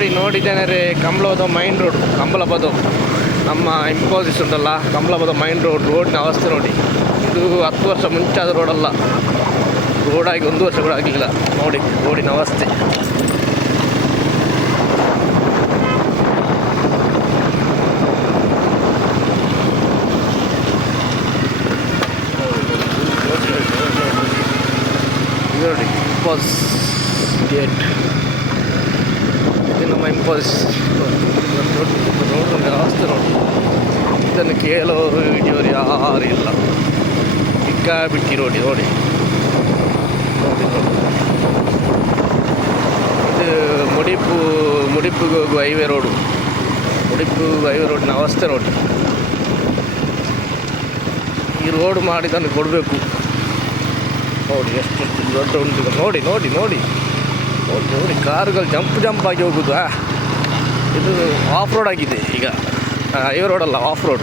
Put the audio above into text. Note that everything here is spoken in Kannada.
ನೋಡಿ ನೋಡಿದ್ದೇನೆ ಜನರೇ ಕಂಬಳದ ಮೈನ್ ರೋಡ್ ಕಂಬಳಪದ ನಮ್ಮ ಇಂಪೋಸಿಸ್ ಉಂಟಲ್ಲ ಕಂಬಳಪದ ಮೈನ್ ರೋಡ್, ರೋಡ್ನ ಅವಸ್ಥೆ ನೋಡಿ. ಇದು ಹತ್ತು ವರ್ಷ ಮುಂಚಾದ ರೋಡಲ್ಲ ರೋಡಾಗಿ ಒಂದು ವರ್ಷ ಕೂಡ ಆಗಲಿಲ್ಲ. ನೋಡಿ, ರೋಡಿನ ಅವಸ್ಥೆ. ಗೇಟ್ ಇಂಪೋಸ್ ರೋಡ್ ಅವಸ್ಥೆ ನೋಡಿ ಇದನ್ನು ಕೇಳೋರು ಹಿಡಿಯೋರು ಯಾರು ಇಲ್ಲ. ಚಿಕ್ಕ ಬಿಟ್ಟಿ ರೋಡಿ ನೋಡಿ. ನೋಡಿ ನೋಡಿ. ಇದು ಮುಡಿಪು ಮುಡಿಪಿಗೆ ಹೋಗುವ ಹೈವೇ ರೋಡು ಮುಡಿಪು ಹೈವೇ ರೋಡಿನ ಅವಸ್ಥೆ ನೋಡಿ ಈ ರೋಡ್ ಮಾಡಿದನ್ನು ಕೊಡಬೇಕು. ನೋಡಿ, ಎಷ್ಟು ದೊಡ್ಡ ಉಂಟು. ನೋಡಿ ನೋಡಿ ನೋಡಿ. ನೋಡಿ ನೋಡಿ. ಕಾರುಗಳು ಜಂಪ್ ಜಂಪ್ ಆಗಿ ಹೋಗುದು. ಇದು ಆಫ್ ರೋಡ್ ಆಗಿದೆ ಈಗ. ಹೈವೇ ರೋಡ್ ಅಲ್ಲ ಆಫ್ ರೋಡ್